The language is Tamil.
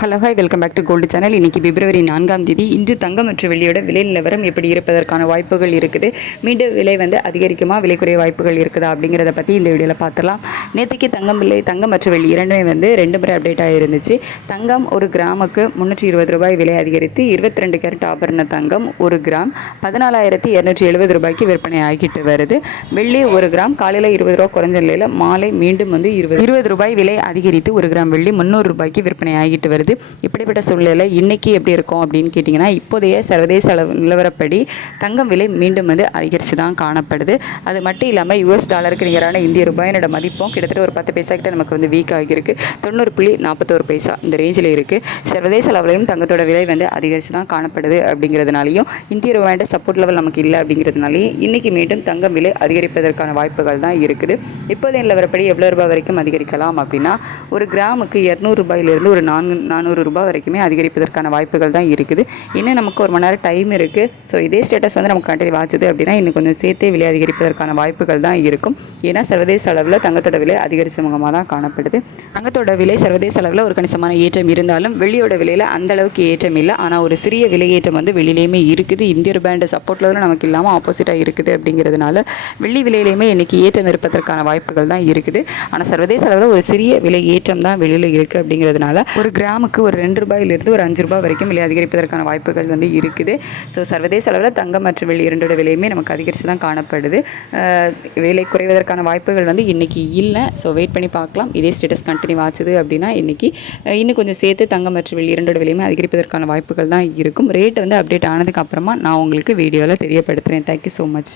Hello hi welcome back to gold channel இன்னைக்கு பிப்ரவரி நான்காம் தேதி. இன்று தங்கம் மற்றும் வெள்ளியோட விலை நிலவரம் எப்படி இருப்பதற்கான வாய்ப்புகள் இருக்குது? மீண்டும் விலை வந்து அதிகரிக்குமா? விலை குறைய வாய்ப்புகள் இருக்குதா? அப்படிங்கிறத பற்றி இந்த வீடியோவில் பார்த்துலாம் நேற்றுக்கு தங்கம் விலை தங்கம் மற்றும் வெள்ளி இரண்டுமே வந்து ரெண்டு முறை அப்டேட் ஆகிருந்துச்சு தங்கம் ஒரு கிராமுக்கு முந்நூற்றி இருபது ரூபாய் விலை அதிகரித்து இருபத்தி ரெண்டு கேரட் ஆபரண தங்கம் ஒரு கிராம் பதினாலாயிரத்தி இரநூற்றி எழுபது ரூபாய்க்கு விற்பனை ஆகிட்டு வருது. வெள்ளி ஒரு கிராம் காலையில் இருபது ரூபா குறைஞ்ச நிலையில் மாலை மீண்டும் வந்து இருபது இருபது ரூபாய் விலை அதிகரித்து ஒரு கிராம் வெள்ளி முந்நூறு ரூபாய்க்கு விற்பனை ஆகிட்டு வருது. இப்படிப்பட்ட சூழ்நிலை இன்றைக்கி எப்படி இருக்கும் அப்படின்னு கேட்டிங்கன்னா இப்போதைய சர்வதேச அளவு நிலவரப்படி தங்கம் விலை மீண்டும் வந்து அதிகரித்து தான் காணப்படுது. அது மட்டும் இல்லாமல் யூஎஸ் டாலருக்கு நிகரான இந்திய ரூபாயினோட மதிப்பும் கிட்டத்தட்ட ஒரு பத்து பைசா கிட்ட நமக்கு வந்து வீக் ஆகியிருக்கு. தொண்ணூறு புள்ளி நாற்பத்தோரு பைசா இந்த ரேஞ்சில் இருக்குது சர்வதேச அளவிலையும் தங்கத்தோட விலை வந்து அதிகரித்து தான் காணப்படுது அப்படிங்கிறதுனாலையும் இந்திய ரூபாயோட சப்போர்ட் லெவல் நமக்கு இல்லை அப்படிங்கிறதுனாலையும் இன்றைக்கி மீண்டும் தங்கம் விலை அதிகரிப்பதற்கான வாய்ப்புகள் தான் இருக்குது. இப்போதைய நிலவரப்படி எவ்வளோ ரூபாய் வரைக்கும் அதிகரிக்கலாம் அப்படின்னா ஒரு கிராமுக்கு இரநூறு ரூபாயிலிருந்து ஒரு நான்கு நானூறு ரூபாய் வரைக்குமே அதிகரிப்பதற்கான வாய்ப்புகள் தான் இருக்குது. இன்னும் நமக்கு ஒரு மணி நேரம் டைம் இருக்குது ஸோ இதே ஸ்டேட்டஸ் வந்து நமக்கு கண்டிப்பாக ஆச்சுது அப்படின்னா இன்னும் கொஞ்சம் சேர்த்தே விலை அதிகரிப்பதற்கான வாய்ப்புகள் தான் இருக்கும். ஏன்னா சர்வதேச அளவில் தங்கத்தோட விலை அதிகரித்த முகமாக தான் காணப்படுது. தங்கத்தோட விலை சர்வதேச அளவில் ஒரு கணிசமான ஏற்றம் இருந்தாலும் வெளியோட விலையில் அந்த அளவுக்கு ஏற்றம் இல்லை. ஆனால் ஒரு சிறிய விலையேற்றம் வந்து வெளியிலேயுமே இருக்குது. இந்திய பேண்டு சப்போர்ட் லெவலில் நமக்கு இல்லாமல் ஆப்போசிட்டாக இருக்குது அப்படிங்கிறதுனால வெள்ளி விலையிலையுமே இன்னைக்கு ஏற்றம் இருப்பதற்கான வாய்ப்புகள் தான் இருக்குது. ஆனால் சர்வதேச அளவில் ஒரு சிறிய விலை ஏற்றம் தான் வெளியில் இருக்குது அப்படிங்கிறதுனால ஒரு கிராமுக்கு ஒரு ரெண்டு ரூபாயிலிருந்து ஒரு அஞ்சு ரூபாய் வரைக்கும் விலை அதிகரிப்பதற்கான வாய்ப்புகள் வந்து இருக்குது. ஸோ சர்வதேச அளவில் தங்கம் மற்றும் வெள்ளி இரண்டோட விலையுமே நமக்கு அதிகரித்து தான் காணப்படுது. விலை குறைவதற்கான வாய்ப்புகள் வந்து இன்றைக்கி இல்லை. ஸோ வெயிட் பண்ணி பார்க்கலாம். இதே ஸ்டேட்டஸ் கண்டினியூ ஆச்சுது அப்படின்னா இன்றைக்கி இன்னும் கொஞ்சம் சேர்த்து தங்கம் மற்றும் வெள்ளி இரண்டோட விலையுமே அதிகரிப்பதற்கான வாய்ப்புகள் தான் இருக்கும். ரேட் வந்து அப்டேட் ஆனதுக்கு அப்புறமா நான் உங்களுக்கு வீடியோவில் தெரியப்படுத்துகிறேன் தேங்க்யூ ஸோ மச்